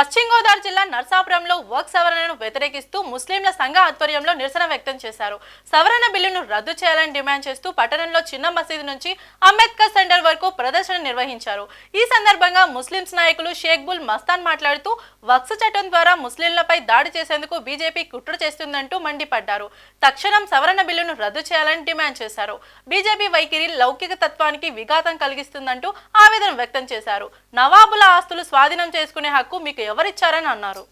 పశ్చిమ గోదావరి జిల్లా నర్సాపురంలో వర్క్ సవరణను వ్యతిరేకిస్తూ ముస్లింల సంఘ ఆధ్వర్యంలో నిరసన వ్యక్తం చేశారు. సవరణ బిల్లును రద్దు చేయాలని డిమాండ్ చేస్తూ పట్టణంలో చిన్న మసీదు నుంచి అంబేద్కర్ సెంటర్ వరకు ప్రదర్శన నిర్వహించారు. ఈ సందర్భంగా ముస్లింస్ నాయకులు షేక్ బుల్ మస్తాన్ మాట్లాడుతూ వక్ఫ్ చట్టం ద్వారా ముస్లింలపై దాడి చేసేందుకు బీజేపీ కుట్ర చేస్తుందంటూ మండిపడ్డారు. తక్షణం సవరణ బిల్లును రద్దు చేయాలని డిమాండ్ చేశారు. బీజేపీ వైఖరి లౌకిక తత్వానికి విఘాతం కలిగిస్తుందంటూ ఆవేదన వ్యక్తం చేశారు. నవాబుల ఆస్తులు స్వాధీనం చేసుకునే హక్కు మీకు ఎవరిచ్చారని అన్నారు.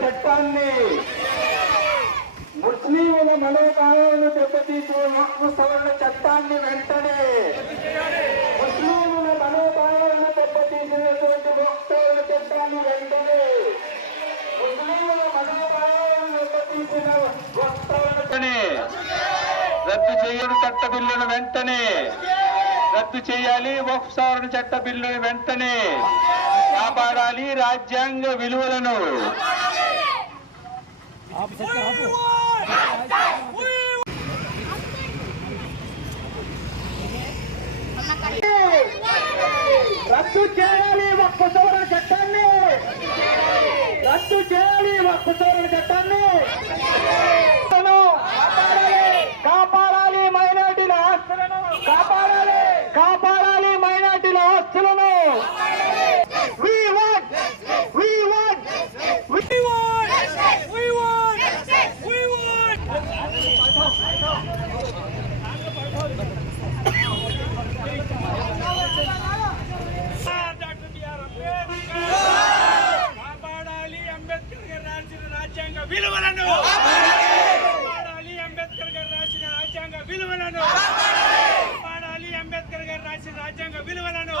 చట్టాన్ని ముస్లింల మనోభావాలను దెబ్బతీసే వక్ఫ్ సవరణ చట్టాన్ని వెంటనే ముస్లింల మనోభావాలను దెబ్బతీసినటువంటి వక్ఫ్ సవరణ చట్టాన్ని వెంటనే ముస్లింల మనోభావాలను దెబ్బతీసిన వక్ఫ్ సవరణ రద్దు చేయని చట్ట బిల్లును వెంటనే రద్దు చేయాలి. వక్ఫ్ సవరణ చట్ట బిల్లును వెంటనే కాపాడాలి. రాజ్యాంగ విలువలను రద్దు చేయాలి. వక్ఫ్ సవరణ చట్టాన్ని రద్దు చేయాలి. వక్ఫ్ సవరణ చట్టాన్ని కాపాడాలి. మైనారిటీల ఆస్తులను కాపాడాలి. మైనారిటీల ఆస్తులను విలువలను కాపాడాలి. అంబేద్కర్ గారు రాసిన రాజ్యాంగ విలువలను కాపాడాలి. అంబేద్కర్ గారు రాసిన రాజ్యాంగ విలువలను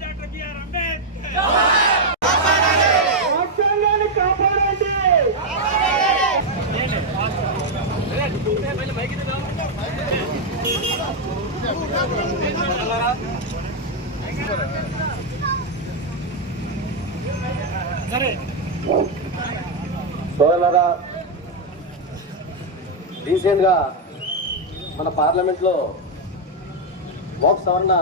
డాక్టర్ బిఆర్ అంబేద్కర్ రాజ్యాంగాన్ని కాపాడండి. సరే సోదరులారా, రీసెంట్ గా మన పార్లమెంట్ లో వక్ఫ్ సవరణ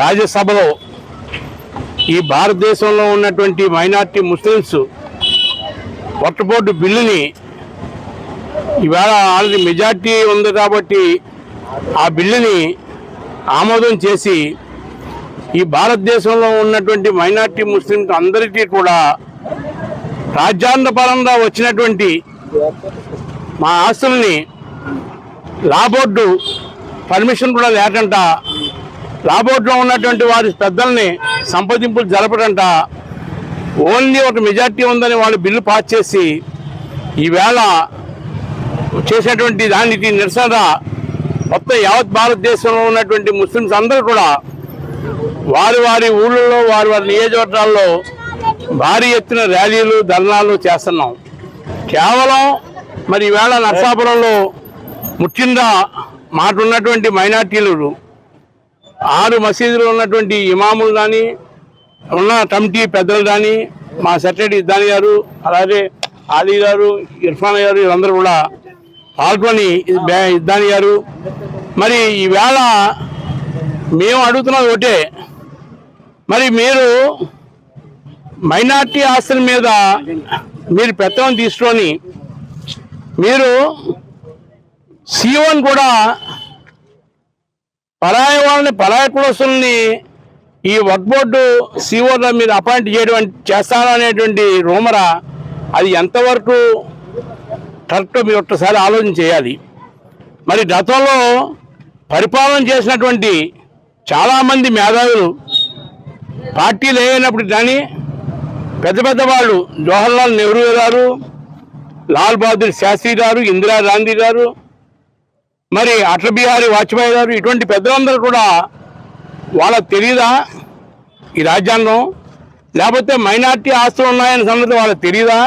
రాజ్యసభలో ఈ భారతదేశంలో ఉన్నటువంటి మైనార్టీ ముస్లిమ్స్ వక్ఫ్ బోర్డు బిల్లుని ఇవాళ ఆల్రెడీ మెజార్టీ ఉంది కాబట్టి ఆ బిల్లుని ఆమోదం చేసి ఈ భారతదేశంలో ఉన్నటువంటి మైనార్టీ ముస్లిమ్స్ అందరికీ కూడా రాజ్యాంగపరంగా వచ్చినటువంటి మా ఆస్తుల్ని లా బోర్డు పర్మిషన్ కూడా లేకుండా లా బోర్డులో ఉన్నటువంటి వారి పెద్దల్ని సంప్రదింపులు జరపడంట ఓన్లీ ఒక మెజార్టీ ఉందని వాళ్ళు బిల్లు పాస్ చేసి ఈవేళ చేసినటువంటి దానికి నిరసన మొత్తం యావత్ భారతదేశంలో ఉన్నటువంటి ముస్లిమ్స్ అందరూ కూడా వారి వారి ఊళ్ళలో వారి వారి నియోజకవర్గాల్లో భారీ ఎత్తున ర్యాలీలు ధర్నాలు చేస్తున్నాం. కేవలం మరి ఈవేళ నర్సాపురంలో ముఖ్యంగా మాకున్నటువంటి మైనార్టీలు 6 మసీదులు ఉన్నటువంటి ఇమాములు కానీ ఉన్న కమిటీ పెద్దలు కానీ మా సెక్రటరీ ఇద్దాని గారు అలాగే ఆలీ గారు ఇర్ఫాన్ గారు వీళ్ళందరూ కూడా పాల్గొని ఇద్దాని గారు మరి ఈవేళ మేము అడుగుతున్నది ఒకటే, మరి మీరు మైనార్టీ ఆస్తుల మీద మీరు పెత్తనం తీసుకొని మీరు సీఓని కూడా పరాయి వాళ్ళని పరాయి కులస్తుల్ని ఈ వక్ఫ్ బోర్డు సీఓగా మీరు అపాయింట్ చేయడం చేస్తారనేటువంటి రూమరా అది ఎంతవరకు కరెక్టో మీరు ఒక్కసారి ఆలోచన చేయాలి. మరి గతంలో పరిపాలన చేసినటువంటి చాలామంది మేధావులు పార్టీలు అయినప్పుడు కానీ పెద్ద పెద్ద వాళ్ళు జవహర్లాల్ నెహ్రూ గారు, లాల్ బహదూర్ శాస్త్రి గారు, ఇందిరా గాంధీ గారు, మరి అటల్ బిహారీ వాజ్పేయి గారు, ఇటువంటి పెద్దలందరూ కూడా వాళ్ళకు తెలియదా ఈ రాజ్యాంగం? లేకపోతే మైనార్టీ ఆస్తులు ఉన్నాయని సంగతి వాళ్ళకి తెలియదా?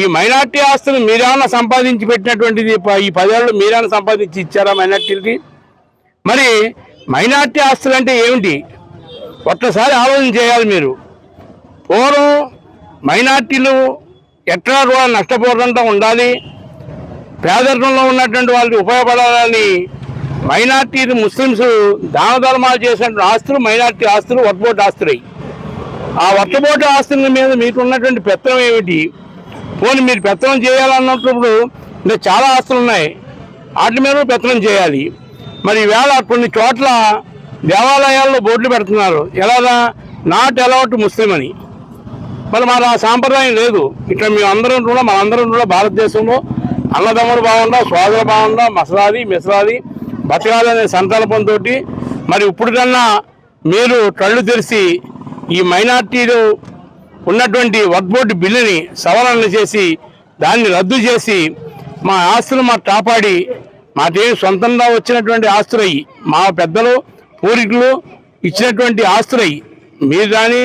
ఈ మైనార్టీ ఆస్తులు మీరేమన్నా సంపాదించి పెట్టినటువంటిది ఈ 10 ఏళ్ళు మీరేమన్నా సంపాదించి ఇచ్చారా మైనార్టీలకి? మరి మైనార్టీ ఆస్తులు అంటే ఏమిటి? ఒక్కసారి ఆలోచన చేయాలి మీరు. పూర్వం మైనార్టీలు ఎట్లా కూడా నష్టపోకుండా ఉండాలి, పేదరికంలో ఉన్నటువంటి వాళ్ళకి ఉపయోగపడాలని మైనార్టీలు ముస్లిమ్స్ దాన ధర్మాలు చేసినటువంటి ఆస్తులు మైనార్టీ ఆస్తులు వక్ఫ్ ఆస్తులు. ఆ వక్ఫ్ ఆస్తుల మీద మీకు ఉన్నటువంటి పెత్తనం ఏమిటి? పోనీ మీరు పెత్తనం చేయాలన్నప్పుడు ఇంకా చాలా ఆస్తులు ఉన్నాయి, వాటి మీద పెత్తనం చేయాలి. మరి ఈవేళ కొన్ని చోట్ల దేవాలయాల్లో బోర్డులు పెడుతున్నారు, ఎలాగా నాట్ అలౌడ్ ముస్లిం అని. మరి మన ఆ సాంప్రదాయం లేదు. ఇట్లా మనందరం కూడా భారతదేశంలో అన్నదమ్ములు బాగుండా, సోదరు బాగుండా, మిసరాది బతకాలనే సంకల్పంతో మరి ఇప్పుడు కన్నా మీరు కళ్ళు తెరిచి ఈ మైనార్టీలు ఉన్నటువంటి వక్ఫ్ బోర్డు బిల్లుని సవరణ చేసి దాన్ని రద్దు చేసి మా ఆస్తులు మాకు కాపాడి, మాకేం సొంతంగా వచ్చినటువంటి ఆస్తులయ్యి, మా పెద్దలు పూర్వీకులు ఇచ్చినటువంటి ఆస్తులయ్యి, మీరు కానీ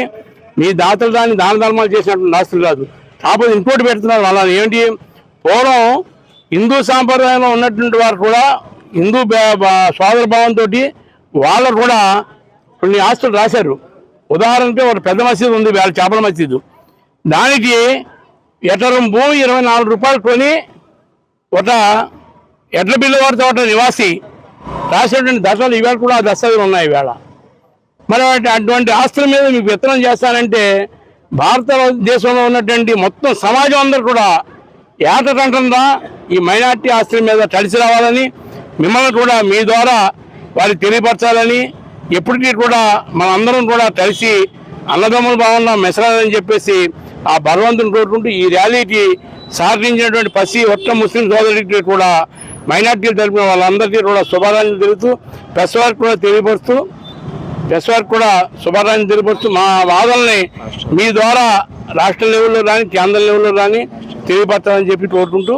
మీ దాతలు కానీ దాన ధర్మాలు చేసినటువంటి ఆస్తులు కాదు. కాకపోతే ఇంకోటి పెడుతున్నారు. అలా ఏంటి, పూర్వం హిందూ సాంప్రదాయంలో ఉన్నటువంటి వారు కూడా హిందూ సోదర భావంతో వాళ్ళు కూడా కొన్ని ఆస్తులు రాశారు. ఉదాహరణకి ఒక పెద్ద మసీదు ఉంది, వేళ చేపల మసీదు. దానికి ఎకరం భూమి 24 రూపాయలు కొని ఒక ఎడ్ల బిల్లు వారితో ఒక నివాసి రాసేటువంటి దశలు ఈవేళ కూడా ఆ దశలు ఉన్నాయి ఈవేళ. మరి అటువంటి ఆస్తుల మీద మీకు విత్తనం చేస్తానంటే భారతదేశంలో ఉన్నటువంటి మొత్తం సమాజం అందరూ కూడా ఏటకంటంగా ఈ మైనార్టీ ఆస్తుల మీద కలిసి రావాలని, మిమ్మల్ని కూడా మీ ద్వారా వారికి తెలియపరచాలని, ఎప్పటికీ కూడా మనందరం కూడా కలిసి అన్నదమ్ములు బాగున్నా మెసరాలని చెప్పేసి ఆ భగవంతుని కోరుకుంటూ ఈ ర్యాలీకి సహకరించినటువంటి ప్రతి ఒక్క ముస్లిం సోదరుడికి కూడా మైనార్టీలు తెలిపిన వాళ్ళందరికీ కూడా శుభాకాంక్షలు తెలుపుతూ ప్రెస్ వారికి కూడా శుభాకాంక్షలు తెలియపరుస్తూ మా వాదనల్ని మీ ద్వారా రాష్ట్ర లెవెల్లో కానీ కేంద్ర లెవెల్లో కానీ తెలియపరచాలని చెప్పి కోరుకుంటూ